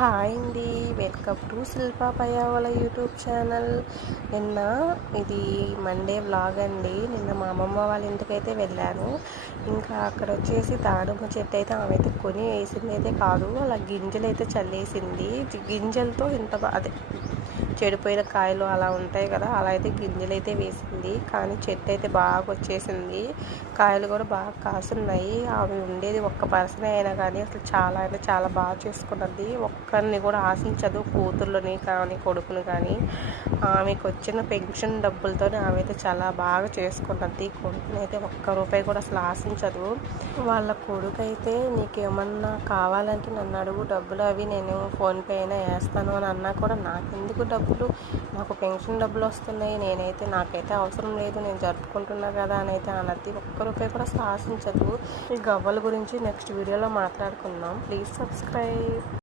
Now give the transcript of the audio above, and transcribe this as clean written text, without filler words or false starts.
Hi అండి, welcome to Shilpa Payyavula YouTube channel. నిన్న ఇది మండే వ్లాగ్ అండి. నిన్న మా అమ్మమ్మ వాళ్ళ ఇంటికైతే వెళ్ళాను. ఇంకా అక్కడ వచ్చేసి దానిమ్మ చెట్టు అయితే ఆమె అయితే కొని వేసింది అయితే కాదు, అలా గింజలు అయితే చల్లేసింది. గింజలతో అదే చెడిపోయిన కాయలు అలా ఉంటాయి కదా, అలా అయితే గింజలు అయితే వేసింది. కానీ చెట్టు అయితే బాగా వచ్చేసింది, కాయలు కూడా బాగా కాసున్నాయి. ఆమె ఉండేది ఒక్క పర్సన్ అయినా కానీ అసలు చాలా అంటే చాలా బాగా చేసుకున్నది. ఒక్కరిని కూడా ఆశించదు, కూతుర్లని కానీ కొడుకుని కానీ. ఆమెకు వచ్చిన పెన్షన్ డబ్బులతో ఆమె అయితే చాలా బాగా చేసుకున్నది. కొడుకుని అయితే ఒక్క రూపాయి కూడా అసలు ఆశించదు. వాళ్ళ కొడుకు అయితే నీకేమన్నా కావాలంటే నన్ను అడుగు, డబ్బులు అవి నేను ఫోన్పే అయినా వేస్తాను అని అన్నా కూడా నాకెందుకు డబ్బులు, నాకు పెన్షన్ డబ్బులు వస్తున్నాయి, నాకైతే అవసరం లేదు, నేను జరుపుకుంటున్నా కదా అని అయితే అన్నది. ఒక్క రూపాయి కూడా అసలు ఆశించదు. ఈ గవ్వల గురించి నెక్స్ట్ వీడియోలో మాట్లాడుకుందాం. Please subscribe.